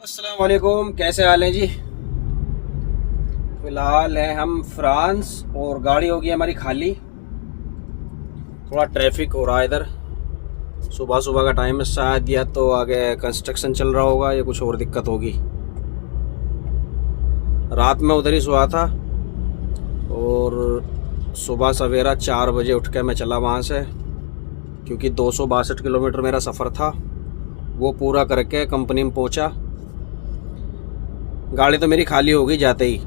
अस्सलाम वालेकुम, कैसे हाल हैं जी। फिलहाल है हम फ्रांस और गाड़ी होगी हमारी खाली। थोड़ा ट्रैफिक हो रहा है इधर, सुबह सुबह का टाइम है, शायद या तो आगे कंस्ट्रक्शन चल रहा होगा या कुछ और दिक्कत होगी। रात में उधर ही सोया था और सुबह सवेरा 4 बजे उठ के मैं चला वहाँ से, क्योंकि 262 किलोमीटर मेरा सफ़र था। वो पूरा करके कंपनी में पहुँचा। गाड़ी तो मेरी खाली हो गई जाते ही।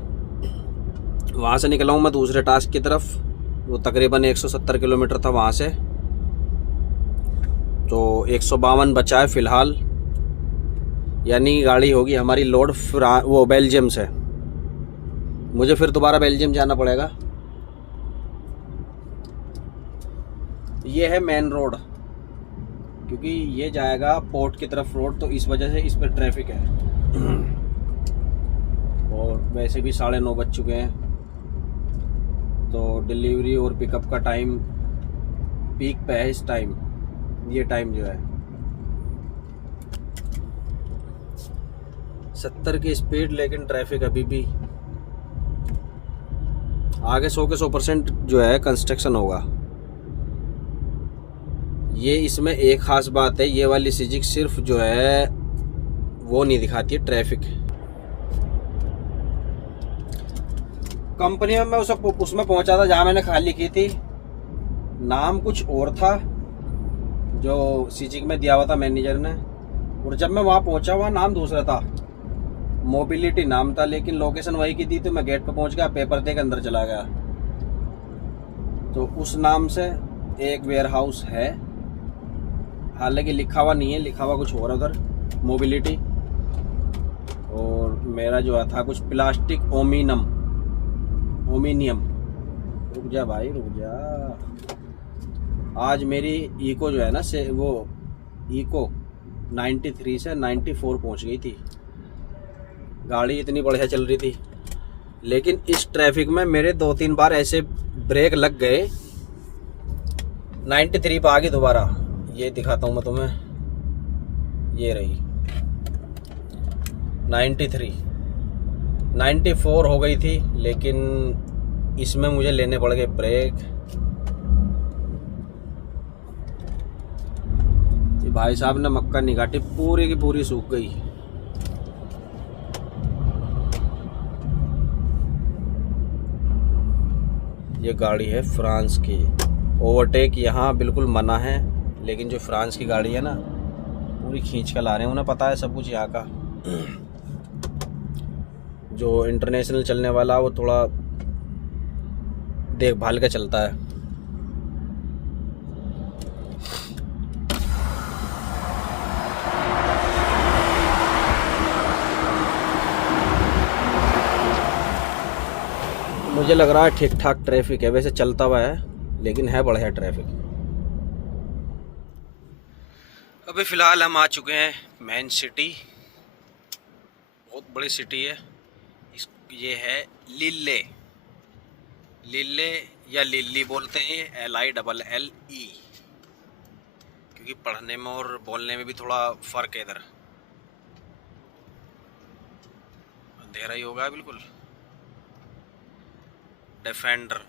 वहाँ से निकला हूँ मैं दूसरे टास्क की तरफ। वो तकरीबन 170 किलोमीटर था वहाँ से, तो 152 बचा है फ़िलहाल। यानी गाड़ी होगी हमारी लोड वो बेल्जियम से। मुझे फिर दोबारा बेल्जियम जाना पड़ेगा। ये है मेन रोड, क्योंकि ये जाएगा पोर्ट की तरफ रोड, तो इस वजह से इस पर ट्रैफिक है। और वैसे भी 9:30 बज चुके हैं, तो डिलीवरी और पिकअप का टाइम पीक पे है इस टाइम। ये टाइम जो है 70 की स्पीड, लेकिन ट्रैफिक अभी भी आगे 100 के 100% जो है कंस्ट्रक्शन होगा। ये इसमें एक ख़ास बात है, ये वाली सिजिक सिर्फ जो है वो नहीं दिखाती है ट्रैफिक। कंपनी में मैं उसमें पहुंचा था जहाँ मैंने खाली की थी। नाम कुछ और था जो सिजिक में दिया हुआ था मैनेजर ने, और जब मैं वहाँ पहुंचा वहाँ नाम दूसरा था, मोबिलिटी नाम था, लेकिन लोकेशन वही की थी। तो मैं गेट पर पहुंच गया, पेपर दे के अंदर चला गया। तो उस नाम से एक वेयर हाउस है, हालांकि लिखा हुआ नहीं है, लिखा हुआ कुछ और उधर मोबिलिटी। और मेरा जो था कुछ प्लास्टिक ओमिनियम। रुक जा भाई रुक जा। आज मेरी इको जो है ना से वो इको 93 से 94 पहुंच गई थी। गाड़ी इतनी बढ़िया चल रही थी, लेकिन इस ट्रैफिक में मेरे 2-3 बार ऐसे ब्रेक लग गए। 93 पे आ गई दोबारा। ये दिखाता हूँ मैं तुम्हें, ये रही 93। 94 हो गई थी, लेकिन इसमें मुझे लेने पड़ गए ब्रेक। भाई साहब ने मक्का नहीं काटी, पूरी की पूरी सूख गई। ये गाड़ी है फ्रांस की। ओवरटेक यहाँ बिल्कुल मना है, लेकिन जो फ्रांस की गाड़ी है ना, पूरी खींच कर ला रहे हैं। उन्हें पता है सब कुछ यहाँ का। जो इंटरनेशनल चलने वाला वो थोड़ा देखभाल का चलता है। मुझे लग रहा है ठीक ठाक ट्रैफिक है, वैसे चलता हुआ है, लेकिन है बढ़िया ट्रैफिक। अभी फ़िलहाल हम आ चुके हैं मेन सिटी। बहुत बड़ी सिटी है। ये है लिल्ले। लिल्ले या लिल्ली बोलते हैं, LILLE, क्योंकि पढ़ने में और बोलने में भी थोड़ा फ़र्क है। इधर अंधेरा ही होगा बिल्कुल। डिफेंडर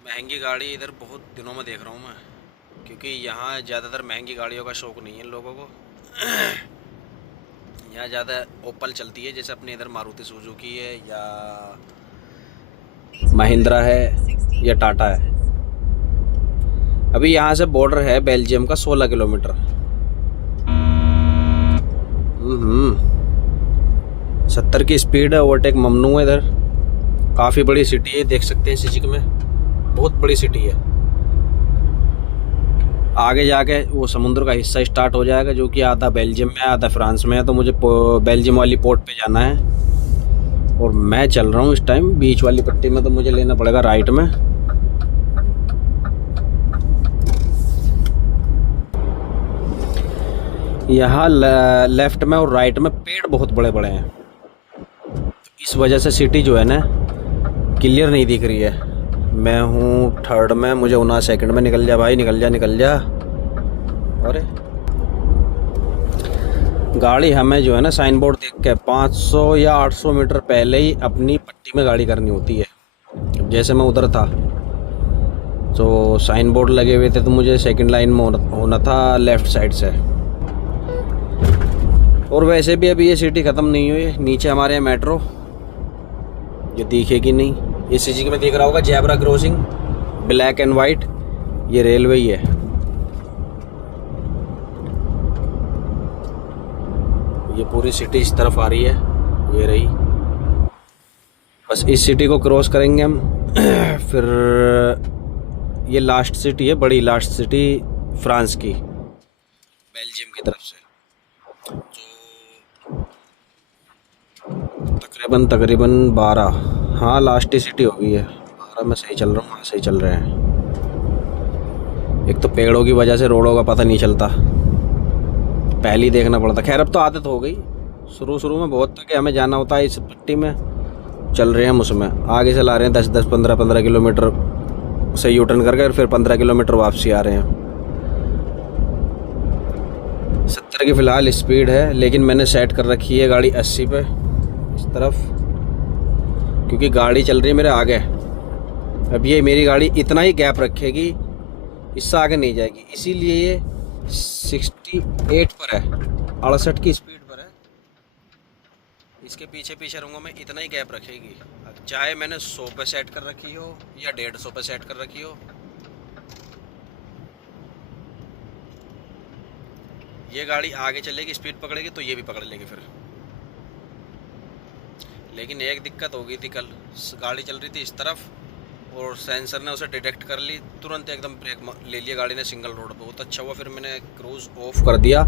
महंगी गाड़ी इधर बहुत दिनों में देख रहा हूँ मैं, क्योंकि यहाँ ज़्यादातर महंगी गाड़ियों का शौक़ नहीं है लोगों को। यहाँ ज़्यादा ओपल चलती है, जैसे अपने इधर मारुति सुजुकी है या महिंद्रा है या टाटा है। अभी यहाँ से बॉर्डर है बेल्जियम का 16 किलोमीटर। 70 की स्पीड है, ओवरटेक ममनू है इधर। काफ़ी बड़ी सिटी है, देख सकते हैं सिजिक में, बहुत बड़ी सिटी है। आगे जाके वो समुद्र का हिस्सा स्टार्ट हो जाएगा, जो कि आधा बेल्जियम में आधा फ्रांस में है। तो मुझे बेल्जियम वाली पोर्ट पे जाना है, और मैं चल रहा हूँ इस टाइम बीच वाली पट्टी में, तो मुझे लेना पड़ेगा राइट में। यहाँ लेफ्ट में और राइट में पेड़ बहुत बड़े बड़े हैं, तो इस वजह से सिटी जो है ना क्लियर नहीं दिख रही है। मैं हूँ थर्ड में, मुझे 19 सेकंड में निकल जा भाई, निकल जा निकल जा। अरे गाड़ी हमें जो है ना साइन बोर्ड देख के 500 या 800 मीटर पहले ही अपनी पट्टी में गाड़ी करनी होती है। अब जैसे मैं उधर था तो साइन बोर्ड लगे हुए थे, तो मुझे सेकंड लाइन में होना था लेफ़्ट साइड से। और वैसे भी अभी ये सिटी ख़त्म नहीं हुई है। नीचे हमारे यहाँ मेट्रो ये दिखेगी नहीं, ये सिटी में दिख रहा होगा zebra crossing black and white, ये रेलवे ही है। ये पूरी सिटी इस तरफ आ रही है, ये रही। बस इस सिटी को क्रॉस करेंगे हम फिर ये लास्ट सिटी है, बड़ी लास्ट सिटी फ्रांस की, बेल्जियम की तरफ से। तो तकरीबन 12, हाँ लास्ट ही सिटी हो गई है। 12 में सही चल रहा हूँ, हाँ सही चल रहे हैं। एक तो पेड़ों की वजह से रोडों का पता नहीं चलता, पहले ही देखना पड़ता। खैर अब तो आदत हो गई, शुरू में बहुत था कि हमें जाना होता है इस पट्टी में, चल रहे हैं हम उसमें, आगे से ला रहे हैं 10-10, 15-15 किलोमीटर से यू टर्न करके, फिर 15 किलोमीटर वापसी आ रहे हैं। 70 की फ़िलहाल स्पीड है, लेकिन मैंने सेट कर रखी है गाड़ी 80 पे इस तरफ, क्योंकि गाड़ी चल रही है मेरे आगे। अब ये मेरी गाड़ी इतना ही गैप रखेगी, इससे आगे नहीं जाएगी, इसीलिए ये 68 पर है, 68 की स्पीड पर है। इसके पीछे पीछे रहूँगा मैं, इतना ही गैप रखेगी। अब चाहे मैंने 100 पे सेट कर रखी हो या 150 पे सेट कर रखी हो, ये गाड़ी आगे चलेगी, स्पीड पकड़ेगी तो ये भी पकड़ लेगी फिर। लेकिन एक दिक्कत हो गई थी कल, गाड़ी चल रही थी इस तरफ और सेंसर ने उसे डिटेक्ट कर ली, तुरंत एकदम ब्रेक ले लिया गाड़ी ने सिंगल रोड पे। बहुत अच्छा हुआ फिर मैंने क्रूज़ ऑफ कर दिया।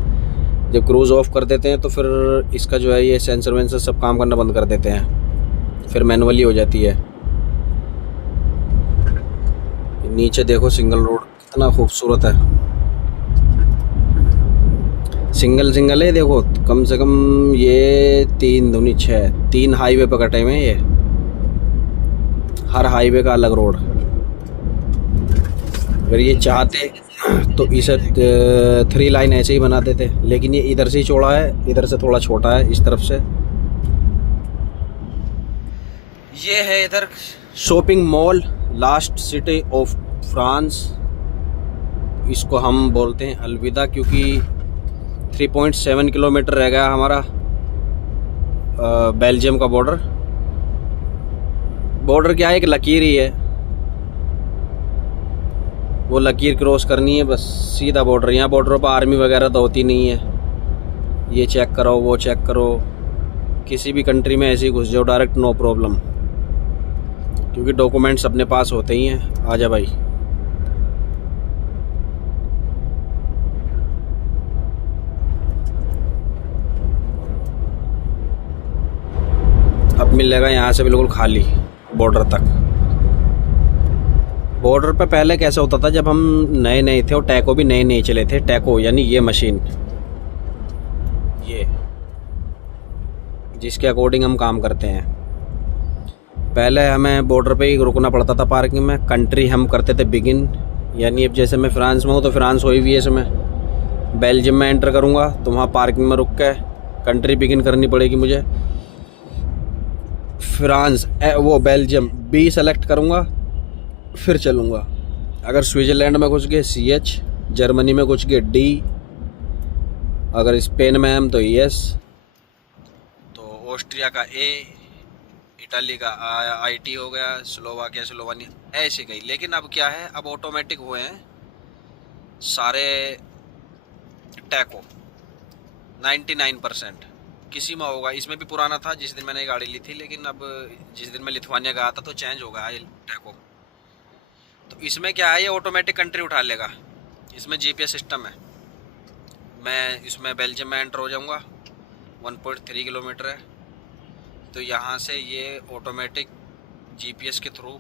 जब क्रूज़ ऑफ कर देते हैं तो फिर इसका जो है ये सेंसर वेंसर सब काम करना बंद कर देते हैं, फिर मैनुअली हो जाती है। नीचे देखो सिंगल रोड कितना खूबसूरत है, सिंगल है देखो, कम से कम ये 3 दूनी 6, 3 हाईवे पर कटे हुए हैं ये, हर हाईवे का अलग रोड। अगर ये चाहते तो इसे 3 लाइन ऐसे ही बना देते, लेकिन ये इधर से ही चौड़ा है, इधर से थोड़ा छोटा है इस तरफ से। ये है इधर shopping mall, last city of France, इसको हम बोलते हैं अलविदा, क्योंकि 3.7 किलोमीटर रह गया हमारा बेल्जियम का बॉर्डर। बॉर्डर क्या है, एक लकीर ही है, वो लकीर क्रॉस करनी है बस, सीधा बॉर्डर। यहाँ बॉर्डरों पर आर्मी वगैरह तो होती नहीं है, ये चेक करो वो चेक करो। किसी भी कंट्री में ऐसे ही घुस जाओ डायरेक्ट, नो प्रॉब्लम, क्योंकि डॉक्यूमेंट्स अपने पास होते ही हैं। आजा भाई, अब मिलेगा यहाँ से बिल्कुल खाली बॉर्डर तक। बॉर्डर पे पहले कैसा होता था, जब हम नए थे और टैको भी नए चले थे, टैको यानी ये मशीन, ये जिसके अकॉर्डिंग हम काम करते हैं। पहले हमें बॉर्डर पे ही रुकना पड़ता था पार्किंग में। कंट्री हम करते थे बिगिन, यानी अब जैसे मैं फ्रांस में हूँ तो फ्रांस हुई भी है इसमें, बेल्जियम में एंटर करूँगा तो वहाँ पार्किंग में रुक के कंट्री बिगिन करनी पड़ेगी मुझे। फ्रांस वो बेल्जियम बी सेलेक्ट करूँगा फिर चलूँगा। अगर स्विट्ज़रलैंड में घुस गए CH, जर्मनी में घुस गए D, अगर स्पेन में हम तो ES, तो ऑस्ट्रिया का A, इटाली का IT हो गया, स्लोवाकिया स्लोवानिया, ऐसे गई। लेकिन अब क्या है, अब ऑटोमेटिक हुए हैं सारे टैको 99%। किसी में होगा, इसमें भी पुराना था जिस दिन मैंने गाड़ी ली थी, लेकिन अब जिस दिन मैं लिथुआनिया गया था तो चेंज हो गया ये टैको। तो इसमें क्या है, ये ऑटोमेटिक कंट्री उठा लेगा, इसमें GPS सिस्टम है। मैं इसमें बेल्जियम में एंटर हो जाऊंगा, 1.3 किलोमीटर है, तो यहाँ से ये ऑटोमेटिक GPS के थ्रू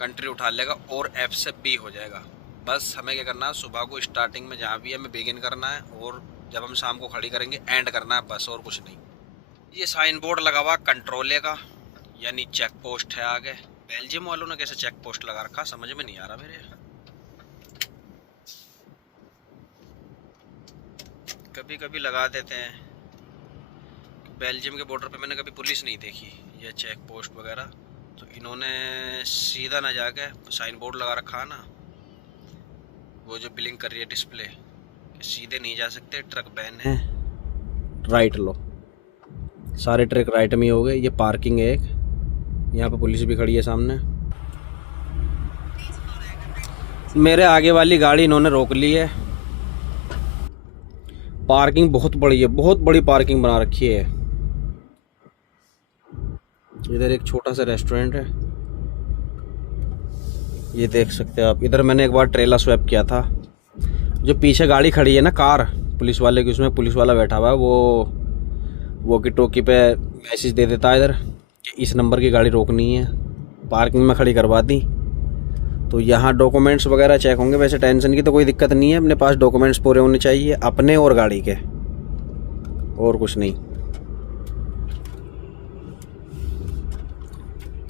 कंट्री उठा लेगा और F से B हो जाएगा। बस हमें क्या करना है, सुबह को स्टार्टिंग में जहाँ भी हमें बिगिन करना है, और जब हम शाम को खड़ी करेंगे एंड करना है, बस और कुछ नहीं। ये साइन बोर्ड लगा हुआ कंट्रोले का, यानी चेक पोस्ट है आगे। बेल्जियम वालों ने कैसे चेक पोस्ट लगा रखा समझ में नहीं आ रहा मेरे। कभी कभी लगा देते हैं। बेल्जियम के बॉर्डर पे मैंने कभी पुलिस नहीं देखी, ये चेक पोस्ट वगैरह, तो इन्होंने सीधा ना जाके साइन बोर्ड लगा रखा है ना, वो जो बिलिंग कर रही है डिस्प्ले, सीधे नहीं जा सकते, ट्रक बैन है, राइट लो। सारे ट्रक राइट में ही हो गए। ये पार्किंग है एक, यहाँ पे पुलिस भी खड़ी है सामने। मेरे आगे वाली गाड़ी इन्होंने रोक ली है। पार्किंग बहुत बड़ी है, बहुत बड़ी पार्किंग बना रखी है। इधर एक छोटा सा रेस्टोरेंट है, ये देख सकते हैं आप। इधर मैंने एक बार ट्रेला स्वैप किया था। जो पीछे गाड़ी खड़ी है ना, कार पुलिस वाले की, उसमें पुलिस वाला बैठा हुआ है, वो वॉकी टॉकी पे मैसेज दे देता है इधर कि इस नंबर की गाड़ी रोकनी है। पार्किंग में खड़ी करवा दी। तो यहाँ डॉक्यूमेंट्स वगैरह चेक होंगे। वैसे टेंशन की तो कोई दिक्कत नहीं है, अपने पास डॉक्यूमेंट्स पूरे होने चाहिए, अपने और गाड़ी के, और कुछ नहीं।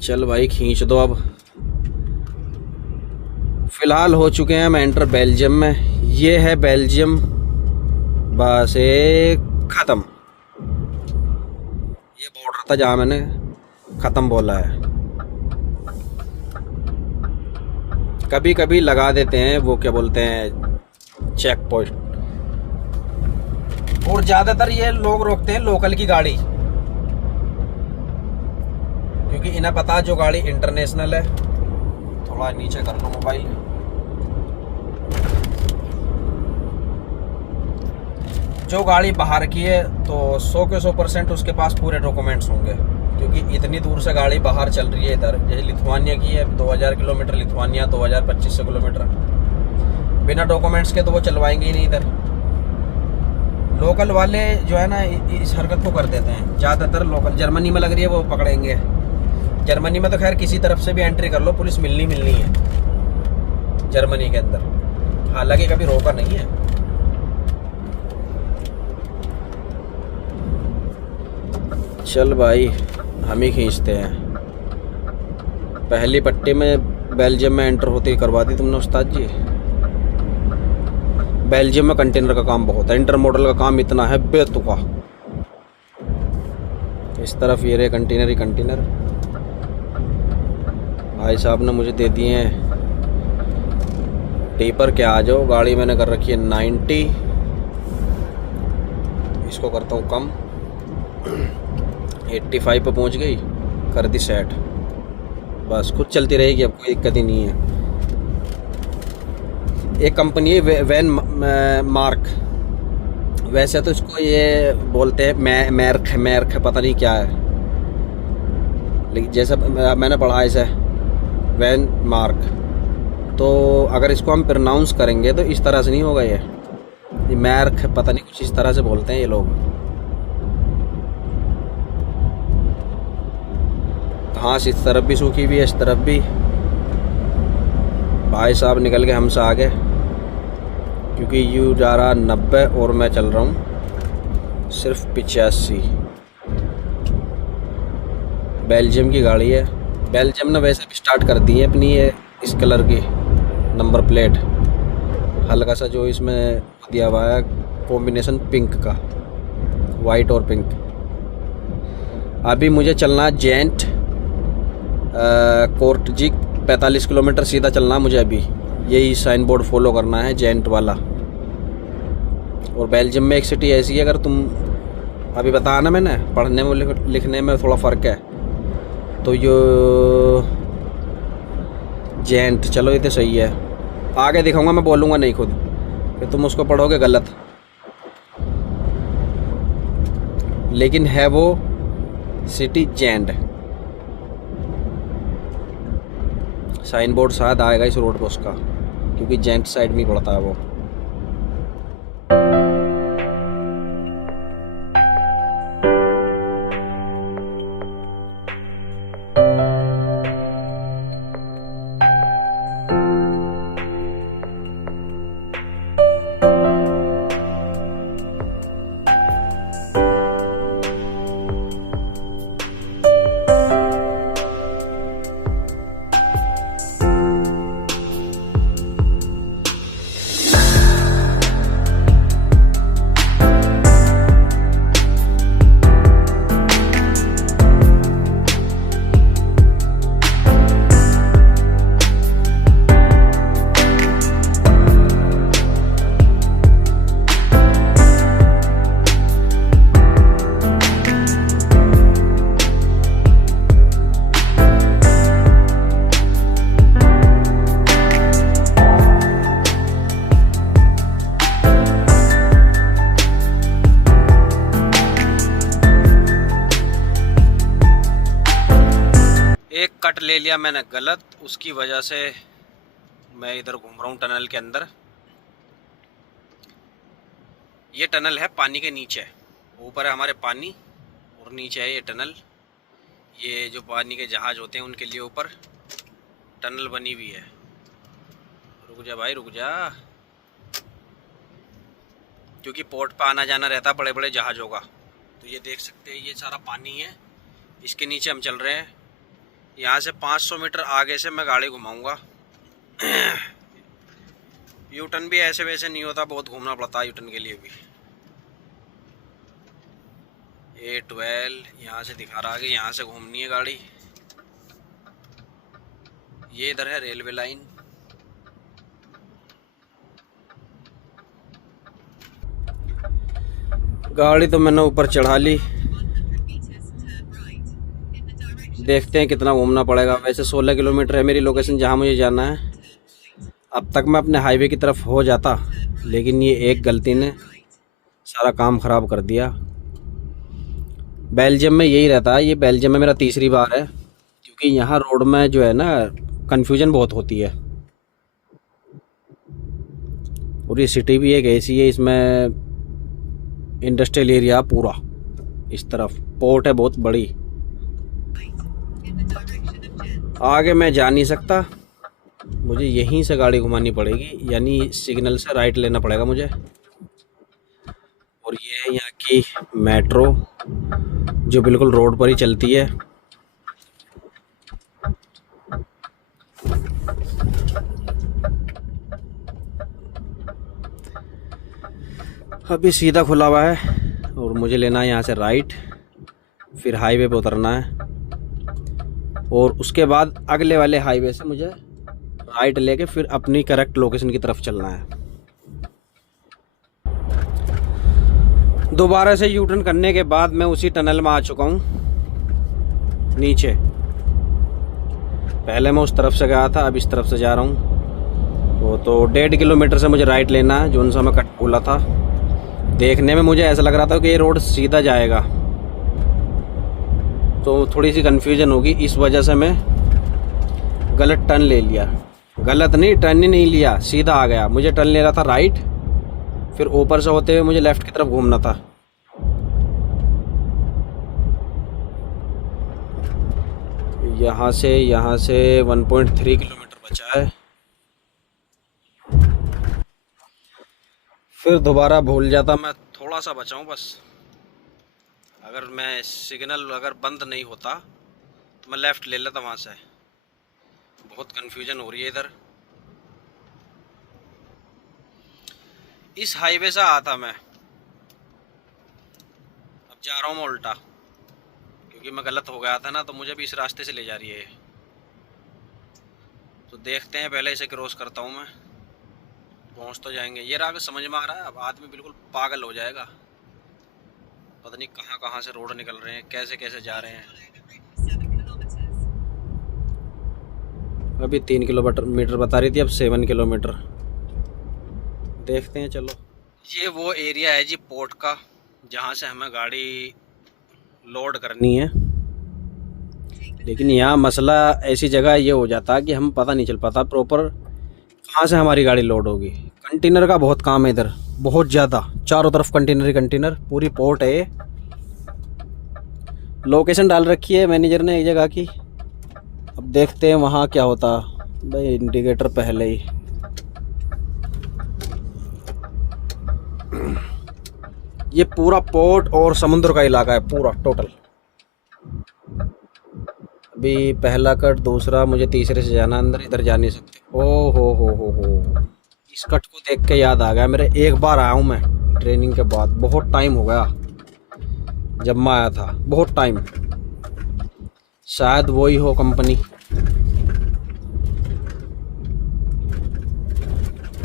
चल भाई खींच दो अब। फिलहाल हो चुके हैं हम एंटर बेल्जियम में। ये है बेल्जियम, बस एक ख़त्म। ये बॉर्डर था जहाँ मैंने ख़त्म बोला है। कभी कभी लगा देते हैं वो क्या बोलते हैं, चेक पोस्ट, और ज़्यादातर ये लोग रोकते हैं लोकल की गाड़ी, क्योंकि इन्हें पता जो गाड़ी इंटरनेशनल है। थोड़ा नीचे कर लो मोबाइल। जो गाड़ी बाहर की है तो 100 के 100% उसके पास पूरे डॉक्यूमेंट्स होंगे, क्योंकि इतनी दूर से गाड़ी बाहर चल रही है। इधर जैसे लिथुआनिया की है, 2000 किलोमीटर लिथुआनिया, 2200 किलोमीटर। बिना डॉक्यूमेंट्स के तो वो चलवाएंगे ही नहीं इधर। लोकल वाले जो है ना इस हरकत को कर देते हैं ज़्यादातर। लोकल जर्मनी में लग रही है वो पकड़ेंगे। जर्मनी में तो खैर किसी तरफ से भी एंट्री कर लो, पुलिस मिलनी है जर्मनी के अंदर, हालांकि कभी रोका नहीं है। चल भाई हम ही खींचते हैं। पहली पट्टी में बेल्जियम में एंटर होते ही करवा दी तुमने उस्ताद जी। बेल्जियम में कंटेनर का काम बहुत है, इंटरमोडल का काम इतना है बेतुका। इस तरफ ये रहे कंटेनर ही कंटेनर। भाई साहब ने मुझे दे दिए हैं टिपर के आ जाओ। गाड़ी मैंने कर रखी है 90, इसको करता हूँ कम। 85 पे पहुँच गई, कर दी सेट। बस खुद चलती रहेगी, अब कोई दिक्कत ही नहीं है। एक कंपनी है वैन मार्क, वैसे तो इसको ये बोलते हैं मैर्क पता नहीं क्या है, लेकिन जैसा मैंने पढ़ा इसे वैन मार्क, तो अगर इसको हम प्रोनाउंस करेंगे तो इस तरह से नहीं होगा। ये मैर्क पता नहीं, कुछ इस तरह से बोलते हैं ये लोग। घास इस तरफ भी सूखी हुई है, इस तरफ भी। भाई साहब निकल के हमसे आगे, क्योंकि यू जा रहा 90 और मैं चल रहा हूँ सिर्फ 85। बेल्जियम की गाड़ी है। बेल्जियम ने वैसे भी स्टार्ट कर दी है अपनी ये इस कलर की नंबर प्लेट, हल्का सा जो इसमें दिया हुआ है कॉम्बिनेशन पिंक का, वाइट और पिंक। अभी मुझे चलना है जेंट कोर्टजिक 45 किलोमीटर सीधा चलना मुझे। अभी यही साइन बोर्ड फॉलो करना है, जेंट वाला। और बेल्जियम में एक सिटी ऐसी है, अगर तुम अभी बताया ना मैंने, पढ़ने में लिखने में थोड़ा फ़र्क है, तो यो जेंट, चलो ये तो सही है। आगे दिखाऊंगा, मैं बोलूँगा नहीं खुद, फिर तुम उसको पढ़ोगे गलत। लेकिन है वो सिटी जेंट। साइन बोर्ड शायद आएगा इस रोड पर उसका, क्योंकि जेंट साइड में ही पड़ता है वो। कट ले लिया मैंने गलत, उसकी वजह से मैं इधर घूम रहा हूँ टनल के अंदर। ये टनल है पानी के नीचे, ऊपर है हमारे पानी और नीचे है ये टनल। ये जो पानी के जहाज होते हैं उनके लिए ऊपर टनल बनी हुई है। रुक जा भाई रुक जा, क्योंकि पोर्ट पे आना जाना रहता है बड़े बड़े जहाज़ों का। तो ये देख सकते हैं ये सारा पानी है, इसके नीचे हम चल रहे हैं। यहाँ से 500 मीटर आगे से मैं गाड़ी घुमाऊँगा। यू टर्न भी ऐसे वैसे नहीं होता, बहुत घूमना पड़ता है यू टर्न के लिए भी। A12 यहाँ से दिखा रहा है कि यहाँ से घूमनी है गाड़ी। ये इधर है रेलवे लाइन। गाड़ी तो मैंने ऊपर चढ़ा ली, देखते हैं कितना घूमना पड़ेगा। वैसे 16 किलोमीटर है मेरी लोकेशन जहाँ मुझे जाना है। अब तक मैं अपने हाईवे की तरफ हो जाता, लेकिन ये एक गलती ने सारा काम ख़राब कर दिया। बेल्जियम में यही रहता है, ये बेल्जियम में मेरा तीसरी बार है, क्योंकि यहाँ रोड में जो है ना कन्फ्यूजन बहुत होती है। और ये सिटी भी एक ऐसी है, इसमें इंडस्ट्रियल एरिया पूरा, इस तरफ पोर्ट है बहुत बड़ी। आगे मैं जा नहीं सकता, मुझे यहीं से गाड़ी घुमानी पड़ेगी, यानी सिग्नल से राइट लेना पड़ेगा मुझे। और ये है यहाँ की मेट्रो जो बिल्कुल रोड पर ही चलती है। अभी सीधा खुला हुआ है और मुझे लेना है यहाँ से राइट, फिर हाईवे पे उतरना है और उसके बाद अगले वाले हाईवे से मुझे राइट लेके फिर अपनी करेक्ट लोकेशन की तरफ चलना है। दोबारा से यू टर्न करने के बाद मैं उसी टनल में आ चुका हूँ नीचे। पहले मैं उस तरफ से गया था, अब इस तरफ से जा रहा हूँ। वो तो 1.5 किलोमीटर से मुझे राइट लेना है, जो सा मैं कट बोला था। देखने में मुझे ऐसा लग रहा था कि ये रोड सीधा जाएगा, तो थोड़ी सी कन्फ्यूजन होगी, इस वजह से मैं गलत टर्न ले लिया। गलत नहीं, टर्न ही नहीं लिया, सीधा आ गया। मुझे टर्न लेना था राइट, फिर ऊपर से होते हुए मुझे लेफ़्ट की तरफ घूमना था। यहाँ से 1.3 किलोमीटर बचा है। फिर दोबारा भूल जाता मैं, थोड़ा सा बचाऊं बस। अगर मैं सिग्नल अगर बंद नहीं होता तो मैं लेफ़्ट ले लेता वहाँ से। बहुत कन्फ्यूजन हो रही है इधर। इस हाईवे से आता मैं, अब जा रहा हूँ मैं उल्टा, क्योंकि मैं गलत हो गया था ना, तो मुझे भी इस रास्ते से ले जा रही है। तो देखते हैं, पहले इसे क्रॉस करता हूँ मैं, पहुँच तो जाएंगे। ये राह समझ में आ रहा है। अब आदमी बिल्कुल पागल हो जाएगा, पता नहीं कहाँ कहाँ से रोड निकल रहे हैं, कैसे कैसे जा रहे हैं। अभी 3 किलोमीटर बता रही थी, अब 7 किलोमीटर। देखते हैं चलो। ये वो एरिया है जी पोर्ट का, जहाँ से हमें गाड़ी लोड करनी है। लेकिन यहाँ मसला ऐसी जगह ये हो जाता है कि हम पता नहीं चल पाता प्रॉपर कहाँ से हमारी गाड़ी लोड होगी। कंटेनर का बहुत काम है इधर, बहुत ज़्यादा, चारों तरफ कंटेनर ही कंटेनर, पूरी पोर्ट है। लोकेशन डाल रखी है मैनेजर ने एक जगह की, अब देखते हैं वहाँ क्या होता। भाई इंडिकेटर पहले ही। ये पूरा पोर्ट और समुद्र का इलाका है पूरा टोटल। अभी पहला कट, दूसरा, मुझे तीसरे से जाना अंदर, इधर जा नहीं सकते। ओ हो। इस कट को देख के याद आ गया मेरे, एक बार आया हूँ मैं ट्रेनिंग के बाद, बहुत टाइम हो गया जब मैं आया था, बहुत टाइम। शायद वही हो कंपनी।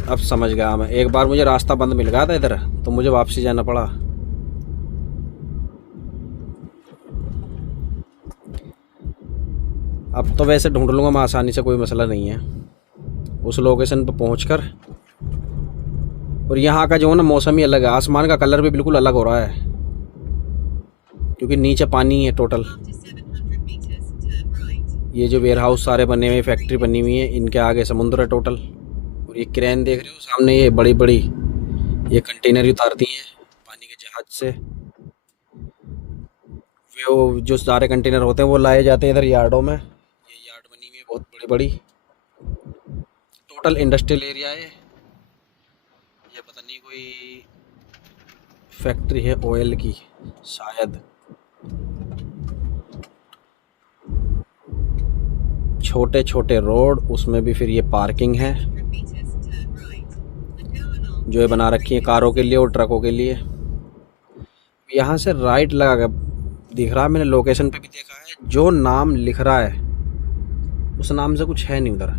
अब समझ गया मैं, एक बार मुझे रास्ता बंद मिल गया था इधर, तो मुझे वापसी जाना पड़ा। अब तो वैसे ढूंढ लूँगा मैं आसानी से, कोई मसला नहीं है उस लोकेशन पर पहुंचकर। और यहाँ का जो है ना मौसम ही अलग है, आसमान का कलर भी बिल्कुल अलग हो रहा है, क्योंकि नीचे पानी है टोटल। ये जो वेयर हाउस सारे बने हुए फैक्ट्री बनी हुई है, इनके आगे समुद्र है टोटल। और ये क्रेन देख रहे हो सामने, ये बड़ी बड़ी ये कंटेनर उतारती हैं पानी के जहाज से। वो जो सारे कंटेनर होते हैं वो लाए जाते हैं इधर यार्डों में। ये यार्ड बनी हुई है बहुत बड़ी बड़ी, टोटल इंडस्ट्रियल एरिया है। ये पता नहीं कोई फैक्ट्री है ऑयल की शायद। छोटे छोटे रोड, उसमें भी फिर ये पार्किंग है जो ये बना रखी है कारों के लिए और ट्रकों के लिए। यहाँ से राइट लगा कर दिख रहा है, मैंने लोकेशन पे भी देखा है, जो नाम लिख रहा है उस नाम से कुछ है नहीं उधर।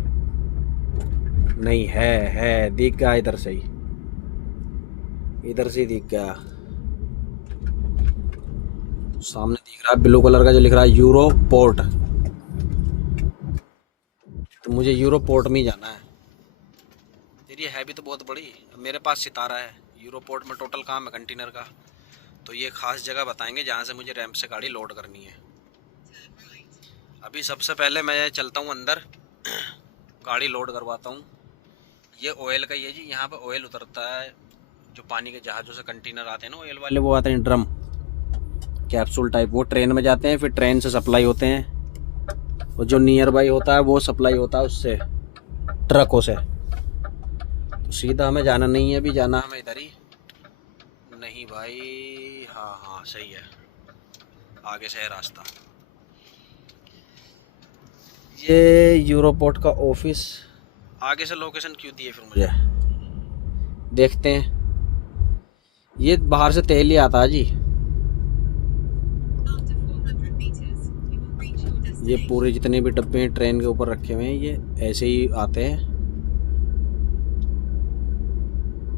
नहीं है दिख गया इधर से ही, इधर से ही दिख गया। सामने दिख रहा है ब्लू कलर का जो लिख रहा है यूरो पोर्ट। तो मुझे यूरो पोर्ट में ही जाना है। ये है भी तो बहुत बड़ी, मेरे पास सितारा है। यूरो पोर्ट में टोटल काम है कंटेनर का। तो ये खास जगह बताएंगे जहाँ से मुझे रैंप से गाड़ी लोड करनी है। अभी सबसे पहले मैं चलता हूँ अंदर, गाड़ी लोड करवाता हूँ। ये ऑयल का ये जी, यहाँ पे ऑयल उतरता है। जो पानी के जहाज़ों से कंटेनर आते हैं ना ऑयल वाले, वो आते हैं ड्रम कैप्सूल टाइप, वो ट्रेन में जाते हैं, फिर ट्रेन से सप्लाई होते हैं। और जो नियर बाई होता है वो सप्लाई होता है उससे, ट्रकों से। तो सीधा हमें जाना नहीं है, अभी जाना हमें इधर ही। नहीं भाई, हाँ सही है, आगे से है रास्ता। ये यूरोपोर्ट का ऑफिस। आगे से लोकेशन क्यों दिए फिर मुझे, देखते हैं। ये बाहर से तेल ही आता है जी। ये पूरे जितने भी डब्बे हैं ट्रेन के ऊपर रखे हुए हैं, ये ऐसे ही आते हैं।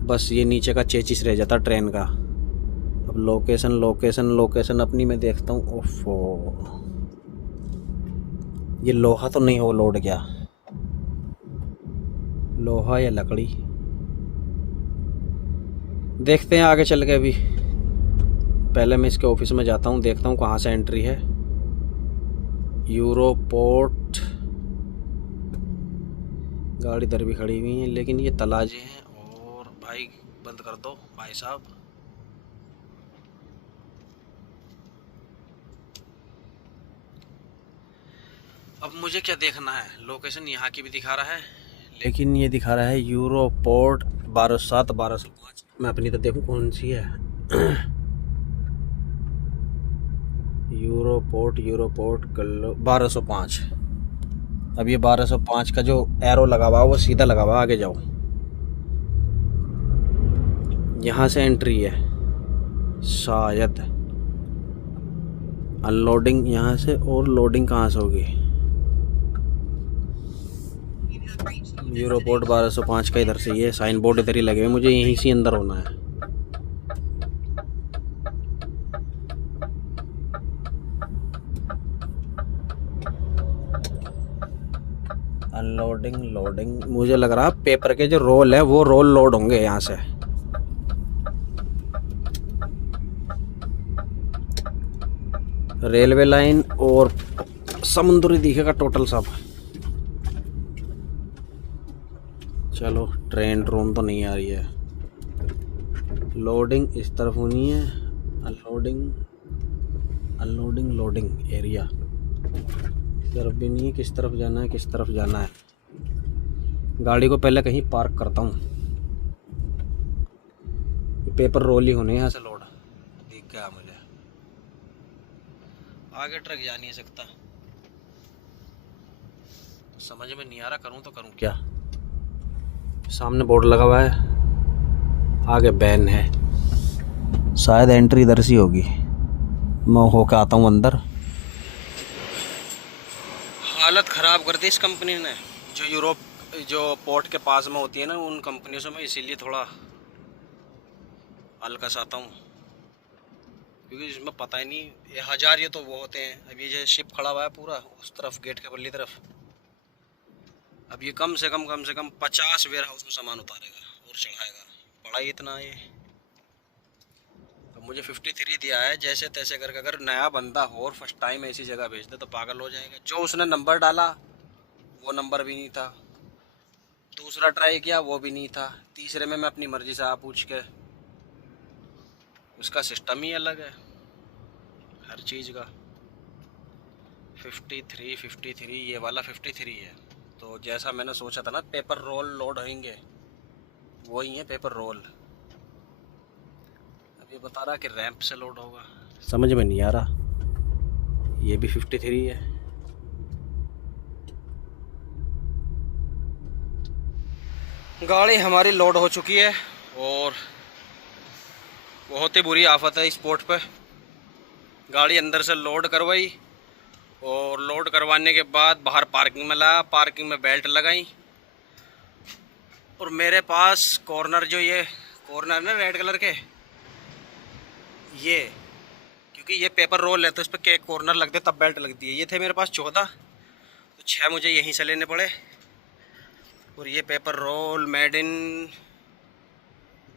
बस ये नीचे का चेचिस रह जाता ट्रेन का। अब लोकेशन लोकेशन लोकेशन अपनी मैं देखता हूँ। ओफो, ये लोहा तो नहीं हो लोड गया, लोहा या लकड़ी, देखते हैं आगे चल के। अभी पहले मैं इसके ऑफिस में जाता हूँ, देखता हूँ कहाँ से एंट्री है। यूरोपोर्ट, गाड़ी इधर भी खड़ी हुई है, लेकिन ये तलाजे हैं। और भाई बंद कर दो भाई साहब। अब मुझे क्या देखना है, लोकेशन यहाँ की भी दिखा रहा है, लेकिन ये दिखा रहा है यूरोपोर्ट 1207 1205। मैं अपनी तो देखूँ कौन सी है। यूरोपोर्ट कर लो 1205। अब ये 1205 का जो एरो लगा हुआ वो सीधा लगा हुआ, आगे जाओ। यहाँ से एंट्री है शायद। अनलोडिंग यहाँ से, और लोडिंग कहाँ से होगी। यूरोपोर्ट 1205 का इधर से, ये साइन बोर्ड इधर ही लगे हुए, मुझे यहीं से अंदर होना है। अनलोडिंग लोडिंग, मुझे लग रहा है पेपर के जो रोल है वो रोल लोड होंगे यहाँ से। रेलवे लाइन और समुद्री दिखेगा टोटल सब। चलो ट्रेन ड्रोन तो नहीं आ रही है। लोडिंग इस तरफ होनी है, अनलोडिंग अनलोडिंग लोडिंग एरिया तरफ भी नहीं है। किस तरफ जाना है, किस तरफ जाना है। गाड़ी को पहले कहीं पार्क करता हूँ। पेपर रोल ही होने यहाँ से लोड दिख गया मुझे। आगे ट्रक जा नहीं सकता, तो समझ में नहीं आ रहा करूँ तो करूँ क्या। सामने बोर्ड लगा हुआ है, आगे बैन है, शायद एंट्री इधर से होगी। मैं होके आता हूँ अंदर। हालत ख़राब कर दी इस कंपनी ने, जो यूरोप जो पोर्ट के पास में होती है ना, उन कंपनियों से मैं इसीलिए थोड़ा हल्का आता हूँ, क्योंकि इसमें पता ही नहीं। ये 1000 ये तो वो होते हैं। अब ये जो शिप खड़ा हुआ है पूरा उस तरफ गेट के पल्ली तरफ, अब ये कम से कम 50 वेयर हाउस में सामान उतारेगा और चढ़ाएगा। बड़ा ही इतना ये, तो मुझे 53 दिया है। जैसे तैसे करके अगर नया बंदा हो और फर्स्ट टाइम ऐसी जगह भेज दे तो पागल हो जाएगा। जो उसने नंबर डाला वो नंबर भी नहीं था, दूसरा ट्राई किया वो भी नहीं था, तीसरे में मैं अपनी मर्जी से आ पूछ के, उसका सिस्टम ही अलग है हर चीज़ का। 53 ये वाला 53 है। तो जैसा मैंने सोचा था ना पेपर रोल लोड होंगे, वही है पेपर रोल। अभी बता रहा कि रैंप से लोड होगा, समझ में नहीं आ रहा। ये भी 53 है। गाड़ी हमारी लोड हो चुकी है और बहुत ही बुरी आफत है स्पॉट पे। गाड़ी अंदर से लोड करवाई और लोड करवाने के बाद बाहर पार्किंग में लाया, पार्किंग में बेल्ट लगाई। और मेरे पास कॉर्नर, जो ये कॉर्नर ना रेड कलर के, ये क्योंकि ये पेपर रोल है तो इस पर के कॉर्नर लगते तब बेल्ट लगती है। ये थे मेरे पास 14, तो 6 मुझे यहीं से लेने पड़े। और ये paper roll made in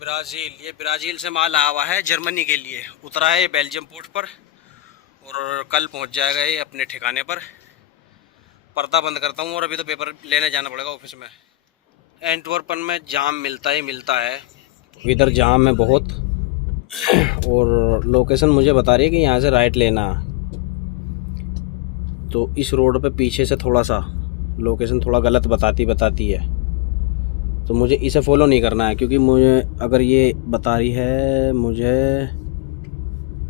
Brazil, ये ब्राज़ील से माल आया हुआ है जर्मनी के लिए। उतरा है ये बेल्जियम पोर्ट पर और कल पहुंच जाएगा ये अपने ठिकाने पर। पर्दा बंद करता हूँ और अभी तो पेपर लेने जाना पड़ेगा ऑफिस में। एंटवर्पन में जाम मिलता ही मिलता है, इधर जाम है बहुत। और लोकेशन मुझे बता रही है कि यहाँ से राइट लेना, तो इस रोड पे पीछे से थोड़ा सा लोकेशन थोड़ा गलत बताती है, तो मुझे इसे फॉलो नहीं करना है। क्योंकि मुझे अगर ये बता रही है मुझे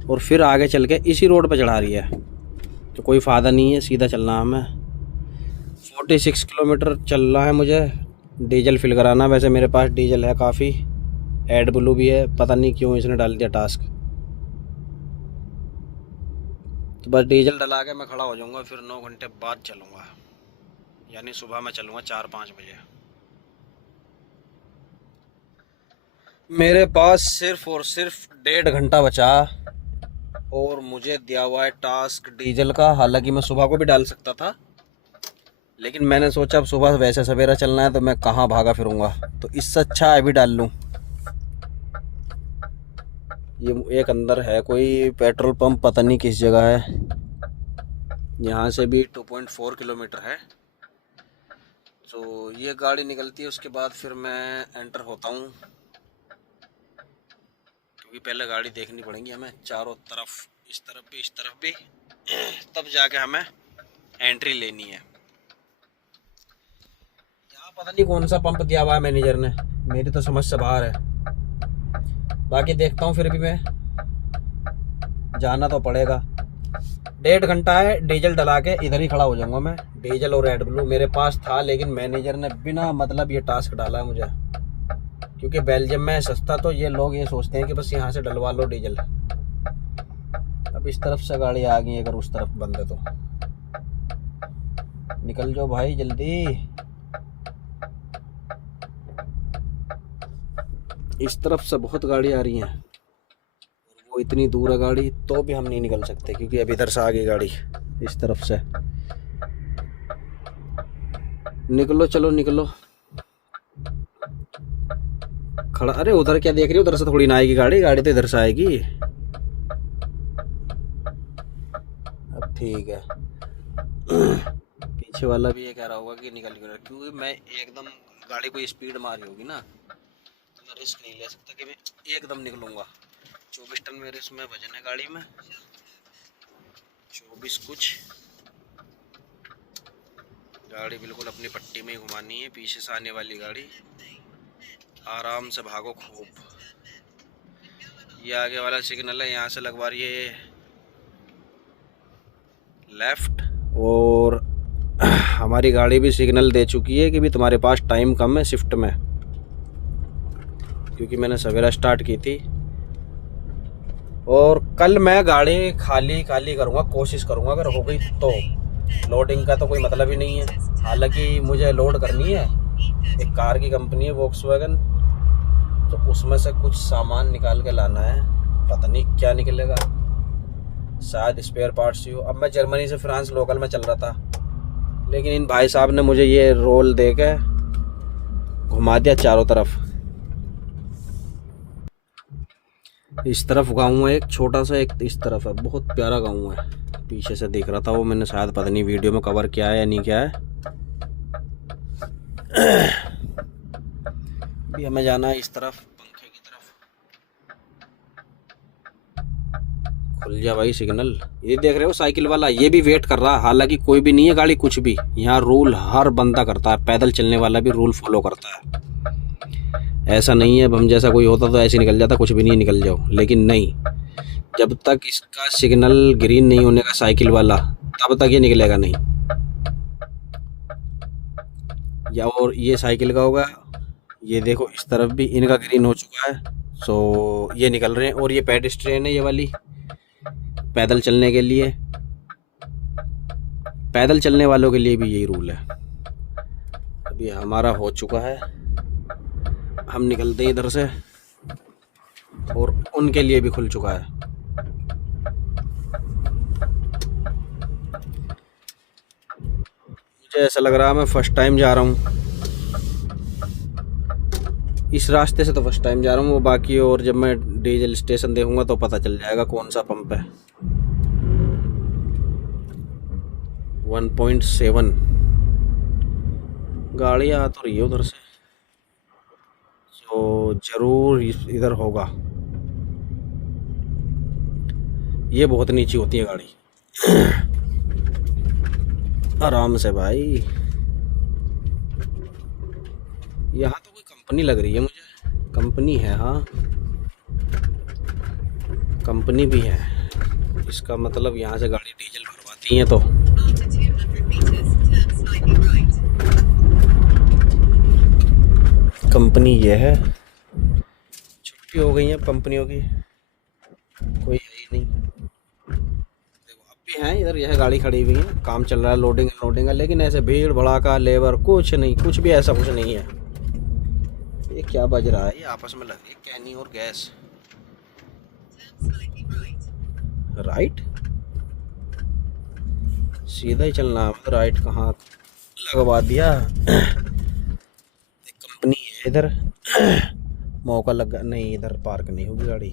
और फिर आगे चल के इसी रोड पे चढ़ा रही है तो कोई फ़ायदा नहीं है, सीधा चलना है हमें। 46 किलोमीटर चलना है मुझे। डीजल फिल कराना, वैसे मेरे पास डीजल है काफ़ी, एड ब्लू भी है, पता नहीं क्यों इसने डाल दिया टास्क। तो बस डीजल डला के मैं खड़ा हो जाऊंगा, फिर 9 घंटे बाद चलूँगा, यानी सुबह में चलूँगा 4-5 बजे। मेरे पास सिर्फ और सिर्फ 1.5 घंटा बचा और मुझे दिया हुआ है टास्क डीजल का। हालांकि मैं सुबह को भी डाल सकता था, लेकिन मैंने सोचा अब सुबह वैसे सवेरा चलना है तो मैं कहाँ भागा फिरूंगा, तो इससे अच्छा अभी डाल लूँ। ये एक अंदर है कोई पेट्रोल पंप, पता नहीं किस जगह है। यहाँ से भी 2.4 किलोमीटर है। तो ये गाड़ी निकलती है, उसके बाद फिर मैं एंटर होता हूँ, क्योंकि पहले गाड़ी देखनी पड़ेगी हमें चारों तरफ, इस तरफ भी तब जाके हमें एंट्री लेनी है। यहाँ पता नहीं कौन सा पंप दिया हुआ है मैनेजर ने, मेरी तो समझ से बाहर है। बाकी देखता हूँ, फिर भी मैं जाना तो पड़ेगा। 1.5 घंटा है, डीजल डला के इधर ही खड़ा हो जाऊंगा मैं। डीजल और रेड ब्लू मेरे पास था, लेकिन मैनेजर ने बिना मतलब ये टास्क डाला है मुझे, क्योंकि बेल्जियम में सस्ता, तो ये लोग ये सोचते हैं कि बस यहाँ से डलवा लो डीजल। अब इस तरफ से गाड़ी आ गई, अगर उस तरफ बंद है तो निकल जाओ भाई जल्दी। इस तरफ से बहुत गाड़ी आ रही है, वो इतनी दूर है गाड़ी तो भी हम नहीं निकल सकते, क्योंकि अब इधर से आ गई गाड़ी इस तरफ से। निकलो, चलो निकलो। खड़ा, अरे उधर क्या देख रही हो, उधर से थोड़ी ना आएगी गाड़ी, गाड़ी तो इधर से आएगी। अब ठीक है। पीछे वाला भी ये कह रहा होगा कि निकल क्यों रहा, क्योंकि मैं एकदम गाड़ी को स्पीड मारी होगी ना, तो मैं रिस्क नहीं ले सकता कि मैं एकदम निकलूंगा। 24 टन मेरे इसमें वजन है गाड़ी में, 24 कुछ। गाड़ी बिल्कुल अपनी पट्टी में ही घुमानी है, पीछे से आने वाली गाड़ी आराम से भागो खूब। ये आगे वाला सिग्नल है, यहाँ से लगवा रही है लेफ्ट, और हमारी गाड़ी भी सिग्नल दे चुकी है कि भी तुम्हारे पास टाइम कम है शिफ्ट में, क्योंकि मैंने सवेरा स्टार्ट की थी। और कल मैं गाड़ी खाली करूँगा, कोशिश करूँगा, अगर हो गई तो। लोडिंग का तो कोई मतलब ही नहीं है। हालांकि मुझे लोड करनी है, एक कार की कंपनी है वॉक्सवैगन, तो उसमें से कुछ सामान निकाल के लाना है, पता नहीं क्या निकलेगा, शायद स्पेयर पार्ट्स ही हो। अब मैं जर्मनी से फ्रांस लोकल में चल रहा था, लेकिन इन भाई साहब ने मुझे ये रोल दे के घुमा दिया चारों तरफ। इस तरफ गाँव है एक छोटा सा, एक इस तरफ है, बहुत प्यारा गाँव है। पीछे से दिख रहा था वो, मैंने शायद पता नहीं वीडियो में कवर किया है या नहीं किया है। अभी हमें जाना है इस तरफ, पंखे की तरफ। खुल जा भाई सिग्नल। ये देख रहे हो साइकिल वाला, ये भी वेट कर रहा है, हालांकि कोई भी नहीं है गाड़ी कुछ भी। यहाँ रूल हर बंदा करता है, पैदल चलने वाला भी रूल फॉलो करता है। ऐसा नहीं है अब हम जैसा कोई होता तो ऐसे निकल जाता, कुछ भी नहीं निकल जाओ, लेकिन नहीं, जब तक इसका सिग्नल ग्रीन नहीं होने का साइकिल वाला, तब तक ये निकलेगा नहीं। या और ये साइकिल का होगा, ये देखो इस तरफ भी इनका ग्रीन हो चुका है, सो ये निकल रहे हैं। और ये पेडेस्ट्रियन है, ये वाली पैदल चलने के लिए, पैदल चलने वालों के लिए भी यही रूल है। अभी हमारा हो चुका है, हम निकलते हैं इधर से, और उनके लिए भी खुल चुका है। मुझे ऐसा लग रहा है मैं फर्स्ट टाइम जा रहा हूँ इस रास्ते से, तो फर्स्ट टाइम जा रहा हूँ। वो बाकी और जब मैं डीजल स्टेशन देखूंगा तो पता चल जाएगा कौन सा पंप है। 1.7 गाड़ी आ तो रही है उधर से, तो जरूर इधर होगा। ये बहुत नीची होती है गाड़ी। आराम से भाई। यहाँ तो कोई कंपनी लग रही है मुझे, कंपनी है, हाँ कंपनी भी है। इसका मतलब यहाँ से गाड़ी डीजल भरवाती है। तो कंपनी ये है, छुट्टी हो गई है कंपनियों की, कोई है ही नहीं। देखो अब भी हैं इधर, यह गाड़ी खड़ी हुई है, काम चल रहा है, लोडिंग है, लेकिन ऐसे भीड़ भड़ाका लेबर कुछ नहीं, कुछ भी ऐसा कुछ नहीं है। ये क्या बज रहा है, ये आपस में लग रही है कैनी और गैस। राइट, सीधा ही चलना है, राइट कहाँ लगवा दिया। कंपनी है इधर, मौका लगा नहीं, इधर पार्क नहीं होगी गाड़ी,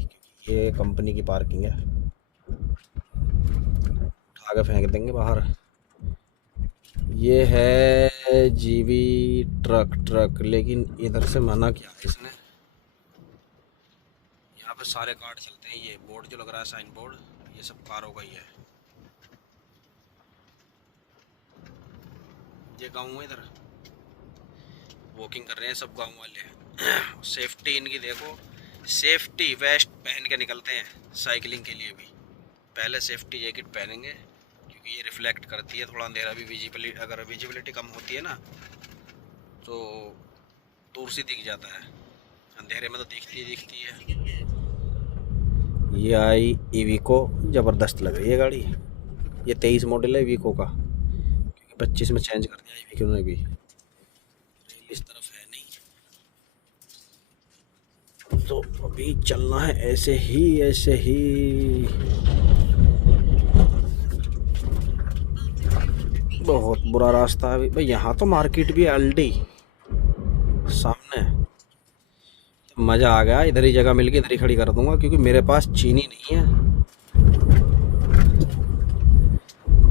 ये कंपनी की पार्किंग है, उठा के फेंक देंगे बाहर। ये है जीवी ट्रक, लेकिन इधर से मना किया है इसने। यहाँ पे सारे कार्ड चलते हैं, ये बोर्ड जो लग रहा है साइन बोर्ड, ये सब कारों का ही है। ये गाँव है, इधर वॉकिंग कर रहे हैं सब गाँव वाले। सेफ्टी इनकी देखो, सेफ्टी वेस्ट पहन के निकलते हैं साइकिलिंग के लिए भी। पहले सेफ्टी जैकेट पहनेंगे क्योंकि ये रिफ्लेक्ट करती है, थोड़ा अंधेरा भी विजिबिलिटी, अगर विजिबिलिटी कम होती है ना तो दूर से दिख जाता है, अंधेरे में तो दिखती है। ये आई इविको, ज़बरदस्त लग रही है गाड़ी। ये 23 मॉडल है इविको का, क्योंकि 25 में चेंज कर दिया इविको ने भी। इस तरफ है नहीं, तो अभी चलना है ऐसे ही। बहुत बुरा रास्ता है भाई। यहाँ तो मार्केट भी है, अल्डी सामने। तो मज़ा आ गया, इधर ही जगह मिल गई, इधर ही खड़ी कर दूंगा, क्योंकि मेरे पास चीनी नहीं है।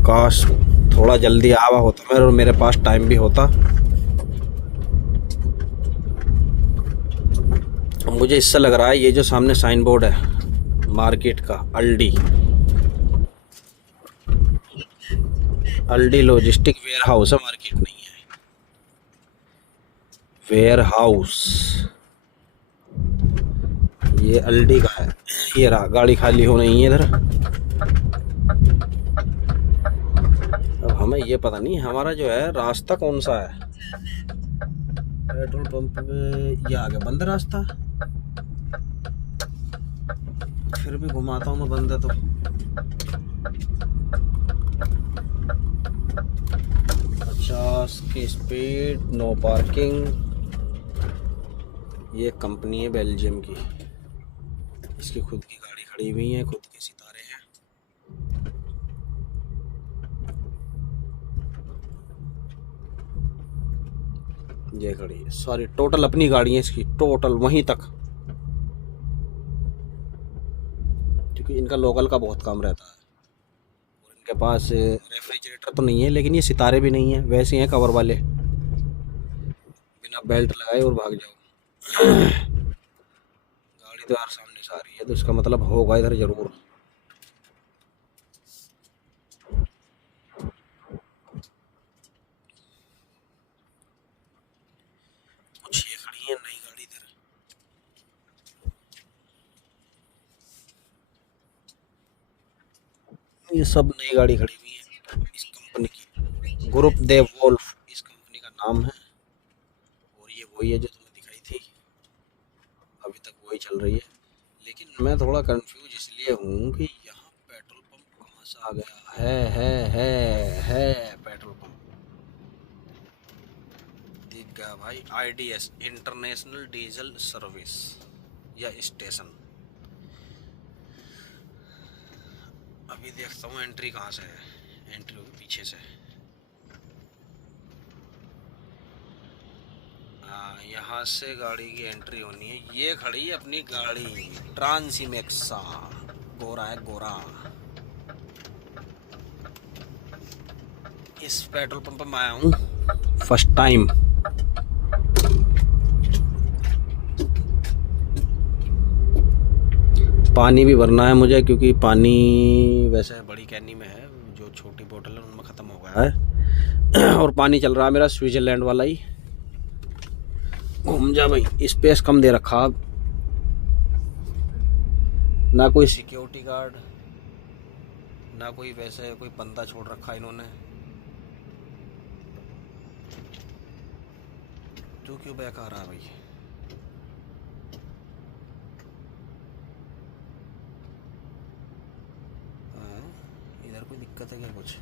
काश थोड़ा जल्दी आवा होता मेरे पास टाइम भी होता। मुझे इससे लग रहा है ये जो सामने साइन बोर्ड है मार्केट का, अल्डी लॉजिस्टिक वेयर हाउस है, मार्केट नहीं है, वेयर हाउस। ये अल्डी का है। ये रहा, गाड़ी खाली हो रही है इधर। अब हमें ये पता नहीं हमारा जो है रास्ता कौन सा है। पेट्रोल पंप पे ये आगे बंद रास्ता, फिर भी घुमाता हूँ मैं, बंद है तो। 50 की स्पीड, नो पार्किंग। ये कंपनी है बेल्जियम की, इसकी खुद की गाड़ी खड़ी हुई है, खुद के सितारे हैं। ये खड़ी है सारी, टोटल अपनी गाड़ी है इसकी, टोटल वहीं तक। क्योंकि इनका लोकल का बहुत काम रहता है। और इनके पास रेफ्रिजरेटर तो नहीं है, लेकिन ये सितारे भी नहीं है, वैसे ही हैं कवर वाले, बिना बेल्ट लगाए और भाग जाओ। गाड़ी तो यार सामने से आ रही है, तो इसका मतलब होगा इधर जरूर। कुछ ये खड़ी है नई गाड़ी इधर। ये सब नई गाड़ी खड़ी हुई है इस कंपनी की, ग्रुप देव वोल्फ इस कंपनी का नाम है। और ये वही है जो तुम्हें दिखाई थी, अभी तक वही चल रही है। लेकिन मैं थोड़ा कंफ्यूज इसलिए हूँ कि यहाँ पेट्रोल पंप कहाँ से आ गया है पेट्रोल पंप दिख गया भाई। आईडीएस इंटरनेशनल डीजल सर्विस या स्टेशन। अभी देखता हूँ एंट्री कहाँ से है। एंट्री होगी पीछे से। हाँ, यहाँ से गाड़ी की एंट्री होनी है। ये खड़ी है अपनी गाड़ी ट्रांसिमेक्सा, गोरा है गोरा। इस पेट्रोल पंप में आया हूँ फर्स्ट टाइम। पानी भी भरना है मुझे, क्योंकि पानी वैसे बड़ी कैनी में है, जो छोटी बोतल है उनमें ख़त्म हो गया है। और पानी चल रहा है मेरा स्विट्जरलैंड वाला ही। घूम जा भाई, स्पेस कम दे रखा। ना कोई सिक्योरिटी गार्ड, ना कोई वैसे कोई बंदा छोड़ रखा इन्होंने। तू क्यों बैक आ रहा है भाई? इधर कोई दिक्कत है क्या कुछ?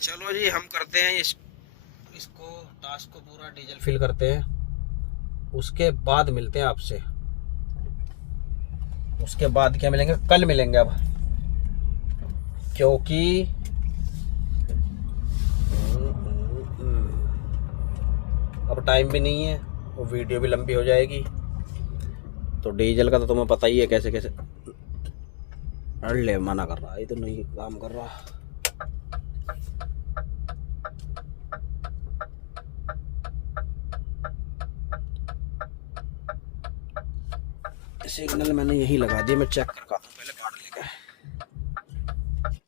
चलो जी, हम करते हैं इसको टास्क को पूरा, डीजल फिल करते हैं, उसके बाद मिलते हैं आपसे। उसके बाद क्या मिलेंगे? कल मिलेंगे अब, क्योंकि अब टाइम भी नहीं है और वीडियो भी लंबी हो जाएगी। तो डीजल का तो तुम्हें पता ही है कैसे कैसे। अरे मना कर रहा है, ये तो नहीं काम कर रहा। सिग्नल मैंने यही लगा दिया, मैं चेक कर